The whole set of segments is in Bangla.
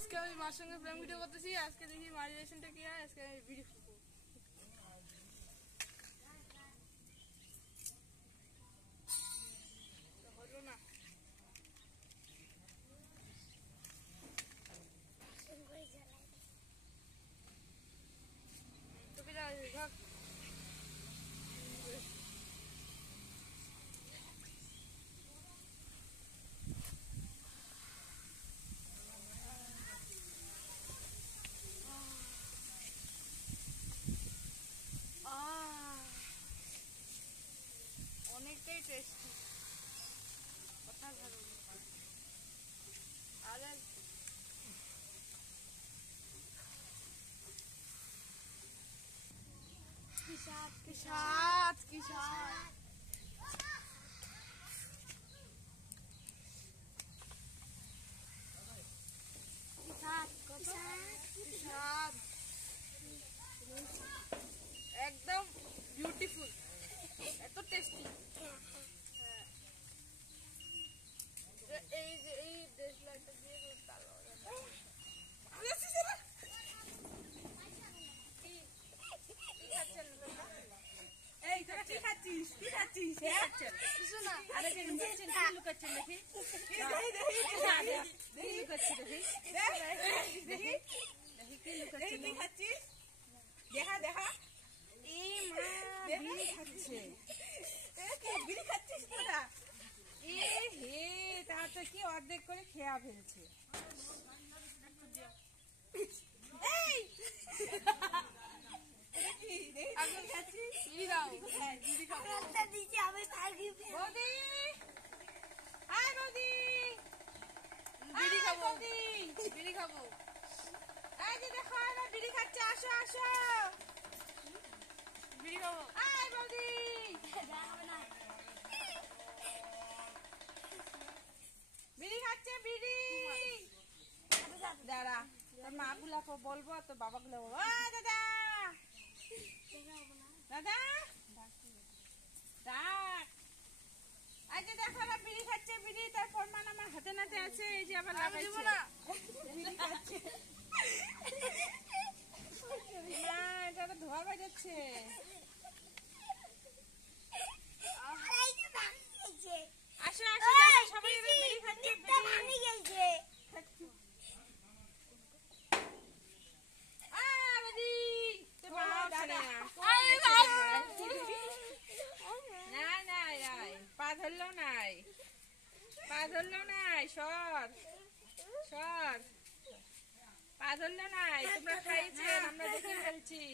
আজকে আমি মার সঙ্গে প্রেম ভিডিও করতেছি। আজকে দেখি মার রিলেশনটা কি হয়। আজকে আমি ভিডিও করবো। হলো না তোকে যা ভাগ। অনেকটাই টেস্টি, অসাধারণ। আর কি স্বাদ, কি স্বাদ, কি স্বাদ। একদম বিউটিফুল, এত টেস্টি। এই যে এই দেশ লাইটটা দিয়ে এই তোরা কি খাচ্ছিস? কি খাচ্ছিস? কিছু না। আরে কি লুকাচ্ছেন? কি লুকাচ্ছেন দেখি? দেখি লুকাচ্ছি দেখি। দেখি কি লুকাচ্ছেন? কি খাচ্ছিস? দেখা দেখা। এই মা বিড়ি খাচ্ছে। বিড়ি খাচ্ছিস তোরা? এ হে, তাহলে কি অর্ধেক করে খেয়া ফেলছে। এই আমি খাচ্ছি। বিড়ি দাও। বিড়ি খাবো। বৌদি, হাই বৌদি। বিড়ি খাবো, বৌদি। বিড়ি খাবো। এই যে দেখো আমরা বিড়ি খাচ্ছি, আসো আসো। বিড়ি খাবো। হাই বৌদি। বিড়ি খাচ্ছে বিড়ি। দাঁড়া, তোর মা গুলাকে বলবো, তোর বাবা গুলো বলবো। দাদা দাদা ডাক। এই যে দেখো না বিড়ি খাচ্ছে, বিড়ি তার প্রমাণ আমার হাতে নাতে আছে। এই যে আবার লাগাইছে না, এটা তো ধোয়া বাজাচ্ছে। আসো আসো, দেখো সবাই এবার বিড়ি খাচ্ছে। পা ধরলো নাই, পা ধরলো নাই, সর সর, পা ধরলো নাই। তোমরা খাইছেন, আমরা দেখে ফেলছি।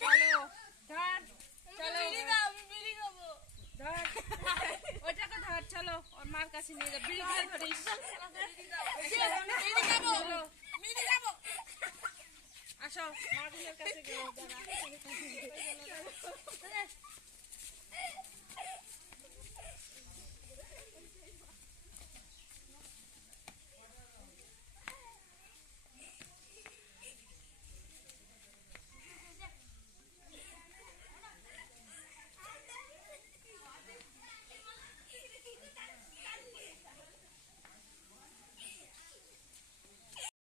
চলো ধর, চলো ধর, ওটাকে ধর, চলো ওর মার কাছে নিয়ে যা। বিড়ি খেয়ে ধরিস। আসো মা গুলোর কাছে গেল।